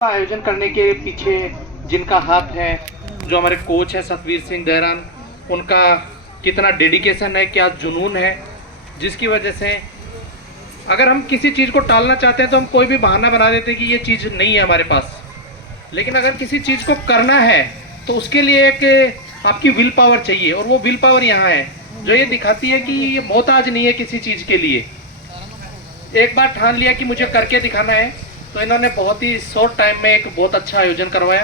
आयोजन करने के पीछे जिनका हाथ है, जो हमारे कोच है सतवीर सिंह देहरान, उनका कितना डेडिकेशन है, क्या जुनून है, जिसकी वजह से अगर हम किसी चीज़ को टालना चाहते हैं तो हम कोई भी बहाना बना देते हैं कि ये चीज़ नहीं है हमारे पास। लेकिन अगर किसी चीज़ को करना है तो उसके लिए एक आपकी विल पावर चाहिए, और वो विल पावर यहाँ है जो ये दिखाती है कि ये मोहताज नहीं है किसी चीज़ के लिए। एक बार ठान लिया कि मुझे करके दिखाना है, तो इन्होंने बहुत ही शॉर्ट टाइम में एक बहुत अच्छा आयोजन करवाया।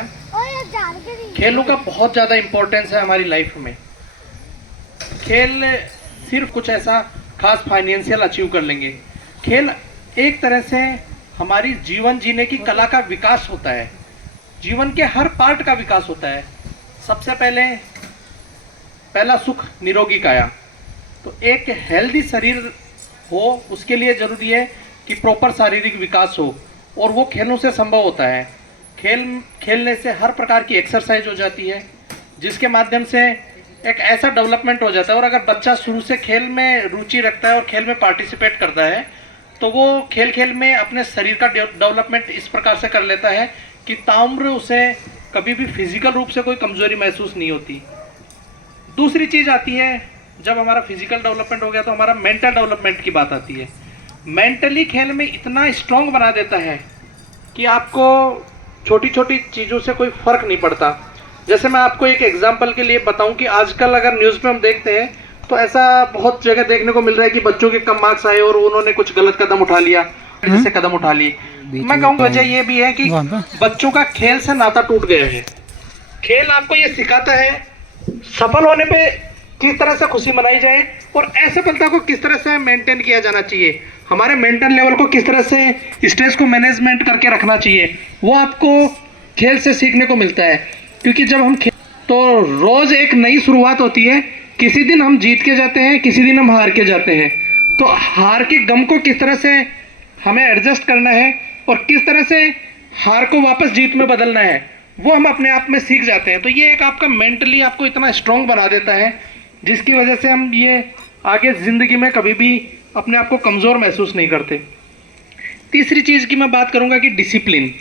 खेलों का बहुत ज़्यादा इम्पोर्टेंस है हमारी लाइफ में। खेल सिर्फ कुछ ऐसा खास फाइनेंशियल अचीव कर लेंगे, खेल एक तरह से हमारी जीवन जीने की कला का विकास होता है, जीवन के हर पार्ट का विकास होता है। सबसे पहला सुख निरोगी काया। तो एक हेल्दी शरीर हो उसके लिए ज़रूरी है कि प्रॉपर शारीरिक विकास हो, और वो खेलों से संभव होता है। खेलने से हर प्रकार की एक्सरसाइज हो जाती है, जिसके माध्यम से एक ऐसा डेवलपमेंट हो जाता है। और अगर बच्चा शुरू से खेल में रुचि रखता है और खेल में पार्टिसिपेट करता है तो वो खेल में अपने शरीर का डेवलपमेंट इस प्रकार से कर लेता है कि ताउम्र उसे कभी भी फिजिकल रूप से कोई कमजोरी महसूस नहीं होती। दूसरी चीज़ आती है, जब हमारा फिजिकल डेवलपमेंट हो गया तो हमारा मेंटल डेवलपमेंट की बात आती है। मेंटली खेल में इतना स्ट्रांग बना देता है कि आपको छोटी छोटी चीज़ों से कोई फर्क नहीं पड़ता। जैसे मैं आपको एक एग्जांपल के लिए बताऊं कि आजकल अगर न्यूज़ में हम देखते हैं तो ऐसा बहुत जगह देखने को मिल रहा है कि बच्चों के कम मार्क्स आए और उन्होंने कुछ गलत कदम उठा लिया, जैसे कदम उठा लिए। मैं कहूँगा वजह ये भी है कि बच्चों का खेल से नाता टूट गया है। खेल आपको ये सिखाता है सफल होने पे किस तरह से खुशी मनाई जाए, और असफलता को किस तरह से मेंटेन किया जाना चाहिए, हमारे मेंटल लेवल को किस तरह से स्ट्रेस को मैनेजमेंट करके रखना चाहिए, वो आपको खेल से सीखने को मिलता है। क्योंकि जब हम तो रोज एक नई शुरुआत होती है। किसी दिन हम जीत के जाते हैं, किसी दिन हम हार के जाते हैं। तो हार के गम को किस तरह से हमें एडजस्ट करना है और किस तरह से हार को वापस जीत में बदलना है, वो हम अपने आप में सीख जाते हैं। तो ये एक आपका मेंटली आपको इतना स्ट्रांग बना देता है, जिसकी वजह से हम ये आगे ज़िंदगी में कभी भी अपने आप को कमज़ोर महसूस नहीं करते। तीसरी चीज़ की मैं बात करूँगा कि डिसिप्लिन।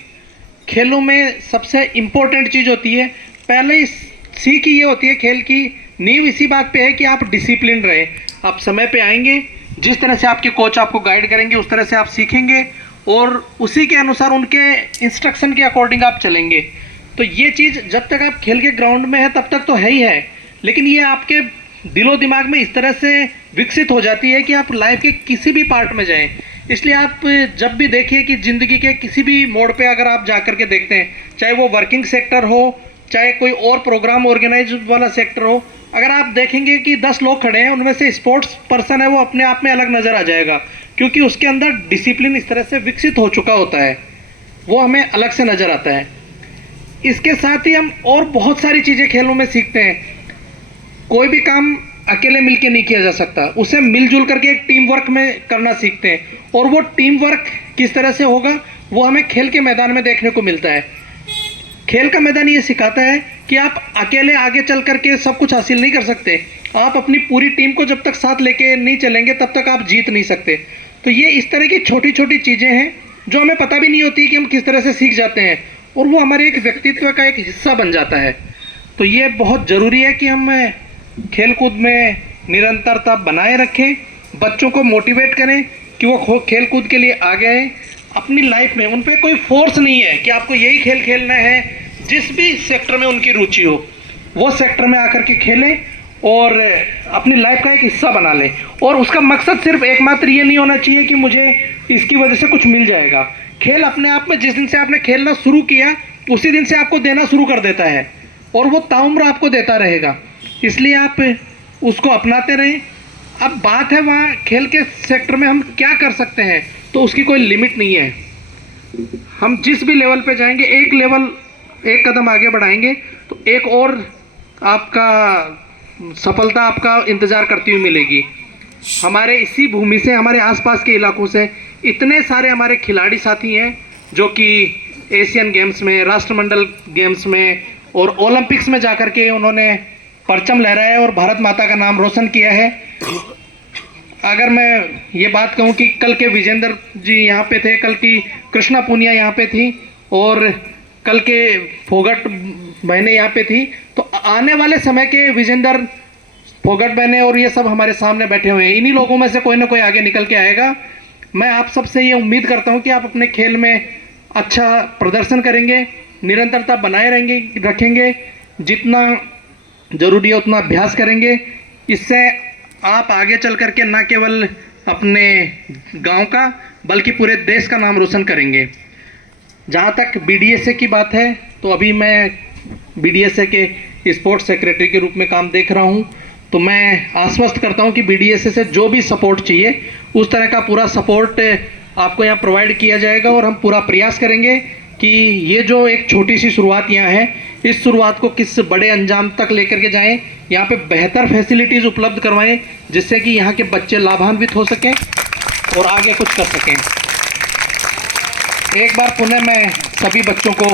खेलों में सबसे इम्पोर्टेंट चीज़ होती है, पहले सीख ये होती है खेल की नींव इसी बात पे है कि आप डिसिप्लिन रहें। आप समय पे आएंगे, जिस तरह से आपके कोच आपको गाइड करेंगे उस तरह से आप सीखेंगे, और उसी के अनुसार उनके इंस्ट्रक्शन के अकॉर्डिंग आप चलेंगे। तो ये चीज़ जब तक आप खेल के ग्राउंड में है तब तक तो है ही है, लेकिन ये आपके दिलो दिमाग में इस तरह से विकसित हो जाती है कि आप लाइफ के किसी भी पार्ट में जाएं। इसलिए आप जब भी देखिए कि ज़िंदगी के किसी भी मोड़ पे अगर आप जा कर के देखते हैं, चाहे वो वर्किंग सेक्टर हो, चाहे कोई और प्रोग्राम ऑर्गेनाइज वाला सेक्टर हो, अगर आप देखेंगे कि 10 लोग खड़े हैं, उनमें से स्पोर्ट्स पर्सन है वो अपने आप में अलग नज़र आ जाएगा, क्योंकि उसके अंदर डिसिप्लिन इस तरह से विकसित हो चुका होता है, वो हमें अलग से नज़र आता है। इसके साथ ही हम और बहुत सारी चीज़ें खेलों में सीखते हैं। कोई भी काम अकेले मिलके नहीं किया जा सकता, उसे मिलजुल करके एक टीम वर्क में करना सीखते हैं, और वो टीम वर्क किस तरह से होगा वो हमें खेल के मैदान में देखने को मिलता है। खेल का मैदान ये सिखाता है कि आप अकेले आगे चल करके सब कुछ हासिल नहीं कर सकते। आप अपनी पूरी टीम को जब तक साथ लेके नहीं चलेंगे तब तक आप जीत नहीं सकते। तो ये इस तरह की छोटी छोटी चीज़ें हैं जो हमें पता भी नहीं होती कि हम किस तरह से सीख जाते हैं, और वो हमारे एक व्यक्तित्व का एक हिस्सा बन जाता है। तो ये बहुत ज़रूरी है कि हम खेल कूद में निरंतरता बनाए रखें, बच्चों को मोटिवेट करें कि वो खेल कूद के लिए आगे आए। अपनी लाइफ में उन पर कोई फोर्स नहीं है कि आपको यही खेल खेलना है, जिस भी सेक्टर में उनकी रुचि हो वो सेक्टर में आकर के खेलें और अपनी लाइफ का एक हिस्सा बना लें। और उसका मकसद सिर्फ एकमात्र ये नहीं होना चाहिए कि मुझे इसकी वजह से कुछ मिल जाएगा। खेल अपने आप में जिस दिन से आपने खेलना शुरू किया उसी दिन से आपको देना शुरू कर देता है, और वो ताउम्र आपको देता रहेगा। इसलिए आप उसको अपनाते रहें। अब बात है वहाँ खेल के सेक्टर में हम क्या कर सकते हैं, तो उसकी कोई लिमिट नहीं है। हम जिस भी लेवल पे जाएंगे, एक कदम आगे बढ़ाएंगे तो एक और आपका सफलता आपका इंतज़ार करती हुई मिलेगी। हमारे इसी भूमि से, हमारे आसपास के इलाकों से इतने सारे हमारे खिलाड़ी साथी हैं जो कि एशियन गेम्स में, राष्ट्रमंडल गेम्स में और ओलंपिक्स में जाकर के उन्होंने परचम लहराया और भारत माता का नाम रोशन किया है। अगर मैं ये बात कहूँ कि कल के विजेंद्र जी यहाँ पे थे, कल की कृष्णा पूनिया यहाँ पे थी, और कल के फोगट बहनें यहाँ पे थी, तो आने वाले समय के विजेंदर फोगट बहनें और ये सब हमारे सामने बैठे हुए हैं। इन्हीं लोगों में से कोई ना कोई आगे निकल के आएगा। मैं आप सबसे ये उम्मीद करता हूँ कि आप अपने खेल में अच्छा प्रदर्शन करेंगे, निरंतरता बनाए रखेंगे, जितना ज़रूरी है उतना अभ्यास करेंगे। इससे आप आगे चल करके न केवल अपने गांव का बल्कि पूरे देश का नाम रोशन करेंगे। जहाँ तक BDSA की बात है, तो अभी मैं BDSA के स्पोर्ट्स सेक्रेटरी के रूप में काम देख रहा हूँ। तो मैं आश्वस्त करता हूँ कि BDSA से जो भी सपोर्ट चाहिए उस तरह का पूरा सपोर्ट आपको यहाँ प्रोवाइड किया जाएगा, और हम पूरा प्रयास करेंगे कि ये जो एक छोटी सी शुरुआत यहाँ है, इस शुरुआत को किस बड़े अंजाम तक लेकर के जाएं। यहाँ पे बेहतर फैसिलिटीज़ उपलब्ध करवाएं, जिससे कि यहाँ के बच्चे लाभान्वित हो सकें और आगे कुछ कर सकें। एक बार पुनः मैं सभी बच्चों को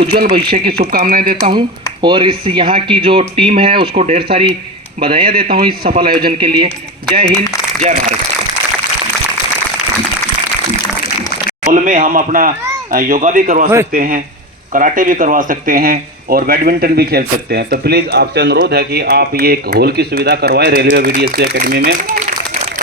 उज्जवल भविष्य की शुभकामनाएं देता हूं, और इस यहाँ की जो टीम है उसको ढेर सारी बधाइयाँ देता हूं इस सफल आयोजन के लिए। जय हिंद, जय भारत। हॉल में हम अपना योगा भी करवा सकते हैं, कराटे भी करवा सकते हैं और बैडमिंटन भी खेल सकते हैं। तो प्लीज़ आपसे अनुरोध है कि आप ये एक हॉल की सुविधा करवाएं रेलवे BDSA एकेडमी में।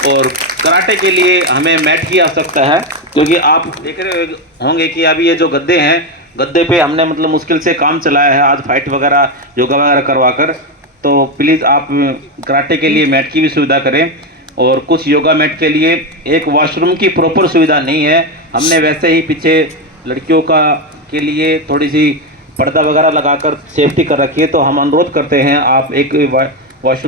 और कराटे के लिए हमें मैट की आवश्यकता है, क्योंकि आप देख रहे होंगे कि अभी ये जो गद्दे हैं, गद्दे पे हमने मतलब मुश्किल से काम चलाया है आज फाइट वगैरह योगा वगैरह करवा कर। तो प्लीज़ आप कराटे के लिए मैट की भी सुविधा करें। और कुछ योगा मैट के लिए एक वॉशरूम की प्रॉपर सुविधा नहीं है, हमने वैसे ही पीछे लड़कियों के लिए थोड़ी सी पर्दा वगैरह लगाकर सेफ्टी कर रखी है। तो हम अनुरोध करते हैं आप एक वॉशरूम